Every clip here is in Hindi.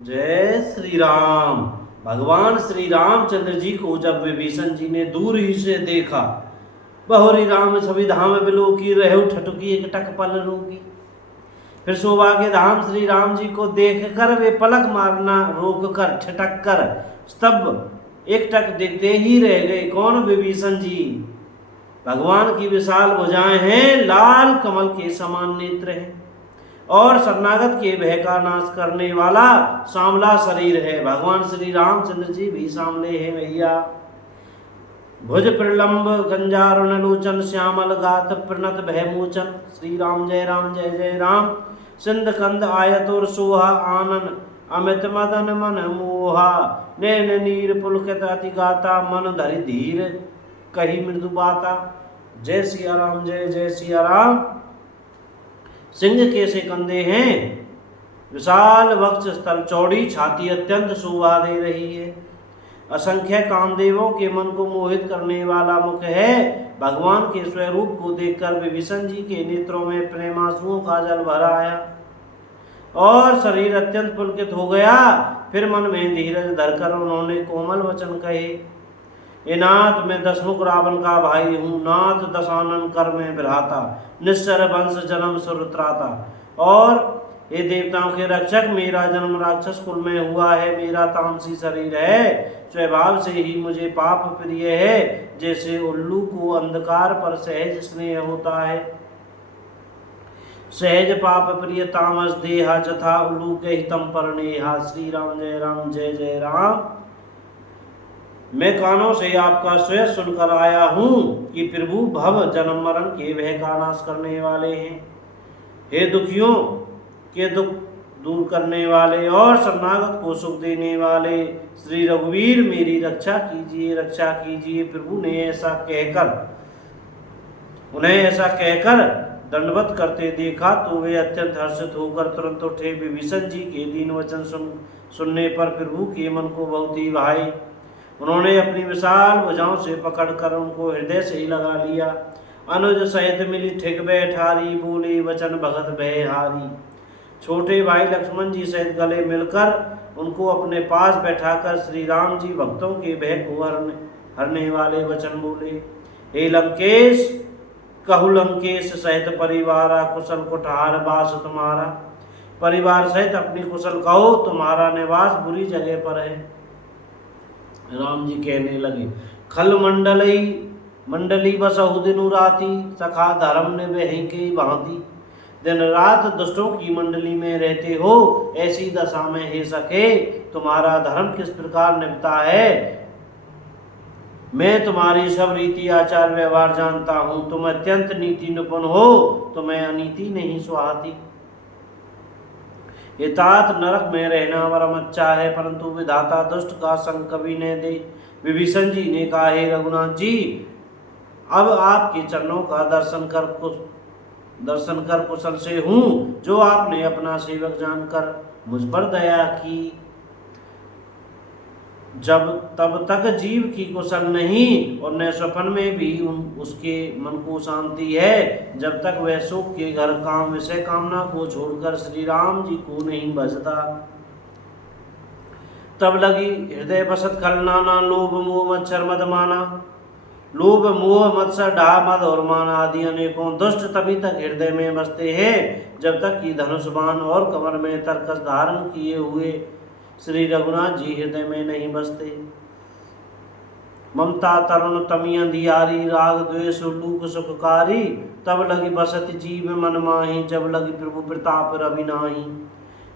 जय श्री राम। भगवान श्री रामचंद्र जी को जब विभीषण जी ने दूर ही से देखा, बहुरी राम सभी धाम बिलो की रहु ठटुकी एक टक पल रोकी। फिर सौभाग्य धाम श्री राम जी को देख कर वे पलक मारना रोक कर ठटक कर स्तब्ध एक टक देखते ही रह गए। कौन? विभीषण जी। भगवान की विशाल भुजाएं हैं, लाल कमल के समान नेत्र हैं और शरणागत के भय का नाश करने वाला सांवला शरीर है। भगवान श्री रामचंद्र जी भी सांवले हैं भैया। भुज प्रलंब गंजारुण लोचन श्यामल गात प्रणत भयमोचन। श्री राम जय जय राम। सिंध कंद आयत और सोहा आनन अमित मदन मन मोहा। नैन नीर पुलकित अति गाता मन धरि धीर कही मृदु बाता। जय सिया राम जय सिया राम। सिंह के से कंधे हैं, विशाल वक्ष स्थल, चौड़ी छाती अत्यंत शोभा दे रही है। असंख्य कामदेवों के मन को मोहित करने वाला मुख है। भगवान के स्वरूप को देखकर विभीषण जी के नेत्रों में प्रेमांसुओं का जल भर आया और शरीर अत्यंत पुलकित हो गया। फिर मन में धीरज धरकर उन्होंने कोमल वचन कहे, ए नाथ, मैं दशमुख रावण का भाई हूँ। नाथ दशानन कर में भ्राता, निश्चर वंश जन्म सुरत्राता। और ये देवताओं के रक्षक, मेरा जन्म राक्षस कुल में हुआ है। मेरा तामसी शरीर है, स्वभाव से ही मुझे पाप प्रिय है। जैसे उल्लू को अंधकार पर सहज स्नेह होता है, सहज पाप प्रिय तामस देहा जथा उल्लू के हितम पर नेहा। श्री राम जय राम। मैं कानों से आपका श्रेय सुनकर आया हूँ कि प्रभु भव जन्म मरण के भय का नाश करने वाले हैं। हे दुखियों के दुख दूर करने वाले और शरणागत को सुख देने वाले श्री रघुवीर, मेरी रक्षा कीजिए। प्रभु ने उन्हें ऐसा कहकर दंडवत करते देखा तो वे अत्यंत हर्षित होकर तुरंत उठे। विभीषण जी के दीन वचन सुनने पर प्रभु के मन को बहुत ही भाई। उन्होंने अपनी विशाल भुजाओं से पकड़कर उनको हृदय से ही लगा लिया। अनुज सहित मिली ठिक बैठारी, बोले वचन भगत भय हारी। छोटे भाई लक्ष्मण जी सहित गले मिलकर उनको अपने पास बैठाकर श्री राम जी भक्तों के भय को हरने वाले वचन बोले। हे लंकेश, कहु लंकेश सहित परिवारा, कुशल कुठार बास तुम्हारा। परिवार सहित अपनी कुशल कहो, तुम्हारा निवास बुरी जगह पर है। राम जी कहने लगे, खल मंडली बसहु दिनु राती, सखा धर्म निभहि के भांति। दिन रात दुष्टों की मंडली में रहते हो, ऐसी दशा में हे सखे तुम्हारा धर्म किस प्रकार निभता है। मैं तुम्हारी सब रीति आचार व्यवहार जानता हूँ। तुम अत्यंत नीति निपुण हो, तुम्हें अनीति नहीं सुहाती। तात नरक में रहना वरम अच्छा है, परंतु विधाता दुष्ट का संग कभी न दे। विभीषण जी ने कहा, हे रघुनाथ जी, अब आपके चरणों का दर्शन कर कुशल से हूँ, जो आपने अपना सेवक जानकर मुझ पर दया की। तब तक जीव की कुशल नहीं और न स्वप्न में भी उसके मन को शांति है, जब तक वह सुख के घर काम विषय कामना को छोड़कर श्री राम जी को नहीं भजता। तब लगी हृदय बसत खलनाना, लोभ मोह मच्छर मद माना। लोभ मोह मत्सर डाह मद और मान आदि अनेकों दुष्ट तभी तक हृदय में बसते हैं, जब तक कि धनुष बाण और कमर में तरकस धारण किए हुए श्री रघुनाथ जी हृदय में नहीं बसते। ममता तरुण तमी अंधियारी, राग द्वेष लूक सुखकारी। तब लगी बसत जीव मन माही, जब लगी प्रभु प्रताप रवि नाही।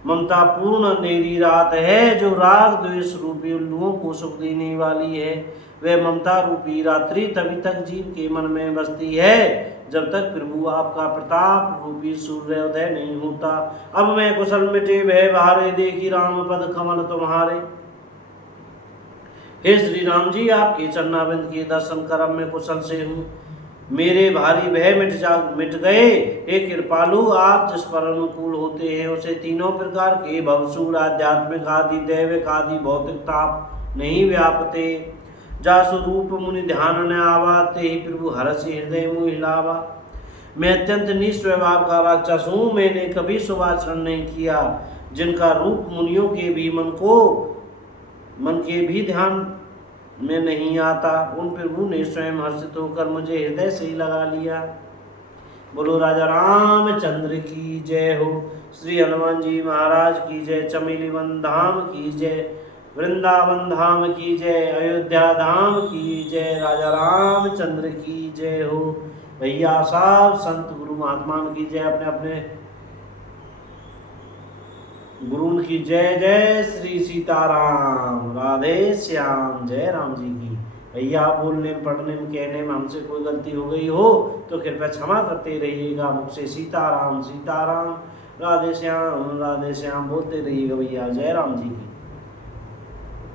ममता पूर्ण अंधेरी रात है, जो राग द्वेष रूपी उल्लुओं को सुख देने वाली है। वह ममता रूपी रात्रि तभी तक जीव के मन में बसती है, जब तक प्रभु आपका प्रताप रूपी सूर्योदय नहीं होता। अब मैं कुशल मिटे भय भारे, देखी राम पद कमल तुम्हारे। हे श्री राम जी, आपके चरणाबिंद के दर्शन कर अब मैं कुशल से हूँ। मेरे भारी भय मिट गए। हे कृपालु, आप जिस पर अनुकूल होते हैं उसे तीनों प्रकार के भवसूर आध्यात्मिक आदि दैविक आदि भौतिक ताप नहीं व्यापते। जासु रूप मुनि ध्यान न आवा, ते ही प्रभु हरसि हृदय मुँह हिलावा। मैं अत्यंत निस्वभाव का राक्षस हूँ, मैंने कभी शुभाचरण नहीं किया। जिनका रूप मुनियों के भी मन के भी ध्यान में नहीं आता, उन प्रभु ने स्वयं हर्षित होकर मुझे हृदय से ही लगा लिया। बोलो राजा रामचंद्र की जय हो। श्री हनुमान जी महाराज की जय। चमेली वन धाम की जय। वृंदावन धाम की जय। अयोध्या धाम की जय। राजा रामचंद्र की जय हो। भैया साहब संत गुरु महात्मा की जय। अपने अपने गुरु की जय। जय श्री सीताराम। राधे श्याम। जय राम जी की। भैया बोलने में पढ़ने में कहने में हमसे कोई गलती हो गई हो तो कृपया क्षमा करते रहिएगा मुझसे। सीताराम सीताराम। राधे श्याम बोलते रहिएगा भैया। जय राम जी की।